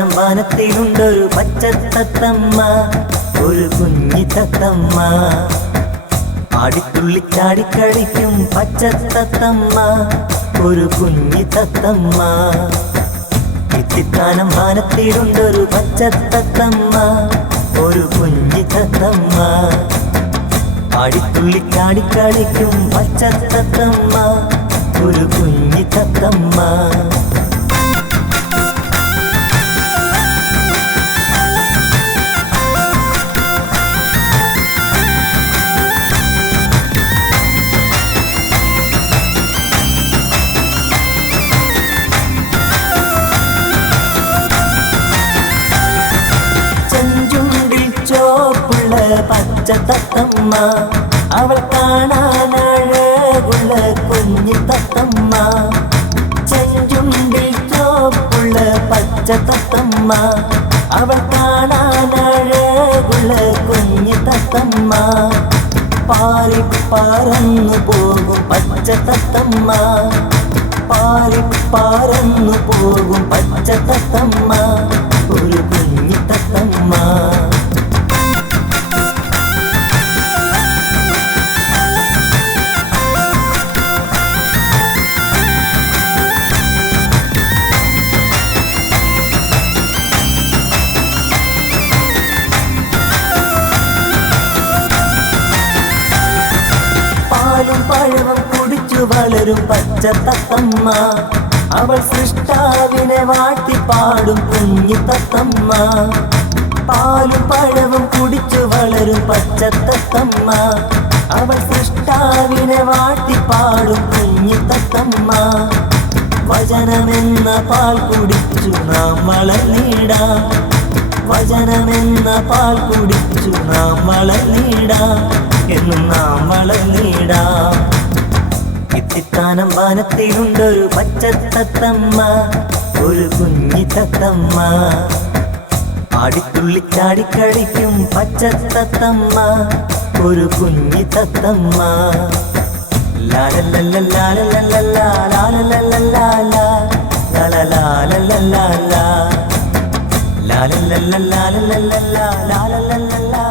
ഇത്തിത്താനം വാനത്തിലുണ്ടൊരു പച്ചത്തത്തമ്മ, ഒരു കുഞ്ഞി തത്തമ്മ. ആടിത്തുള്ളി ചാടിക്കളിക്കും പച്ചത്തത്തമ്മ, ഒരു കുഞ്ഞി തത്തമ്മ. ഇത്തിത്താനം വാനത്തിലുണ്ടൊരു പച്ചത്തത്തമ്മ, ഒരു കുഞ്ഞി തത്തമ്മ. ആടിത്തുള്ളി ചാടിക്കളിക്കും പച്ചത്തത്തമ്മ, ഒരു കുഞ്ഞി തത്തമ്മ. പച്ചത്തത്തമ്മ, അവൾ കാണാനഴകുള്ള കുഞ്ഞി തത്തമ്മ. ചെഞ്ചുണ്ടിൽ ചോപ്പുള്ള പച്ചത്തത്തമ്മ, അവൾ കാണാനഴകുള്ള കുഞ്ഞി തത്തമ്മ. പാറിപ്പറന്നു പോകും പച്ചത്തത്തമ്മ, പാറിപ്പറന്നു പോകും പച്ചത്തത്തമ്മ, ഒരു കുഞ്ഞി തത്തമ്മ. പഴവും കുടിച്ചു വളരും പച്ചത്തത്തമ്മ, അവൾ സൃഷ്ടാവിനെ വാട്ടിപ്പാടും കുഞ്ഞി തത്തമ്മ. പാലും പഴവും കുടിച്ചു വളരും പച്ചത്തത്തമ്മ, അവൾ സൃഷ്ടാവിനെ വാട്ടിപ്പാടും കുഞ്ഞി തത്തമ്മ. വചനമെന്ന പാൽ കുടിച്ചു നാം വളർന്നിടാം, വചനമെന്ന പാൽ കുടിച്ചു നാം വളർന്നിടാം, എന്നും നാം വളർന്നിടാം. ഇത്തിത്താനം വാനത്തിലുണ്ടൊരു പച്ചത്തത്തമ്മ, ഒരു കുഞ്ഞി തത്തമ്മ. ആടിത്തുള്ളി ചാടിക്കളിക്കും പച്ചത്തത്തമ്മ, ഒരു കുഞ്ഞി തത്തമ്മ. ലാലല്ലല്ലാലല്ലല്ലാ ലാലല്ലല്ലാലാ ലാലല്ലാലല്ലല്ലാ ലാലല്ലല്ലാലല്ലല്ലാ ലാലല്ലല്ലാ.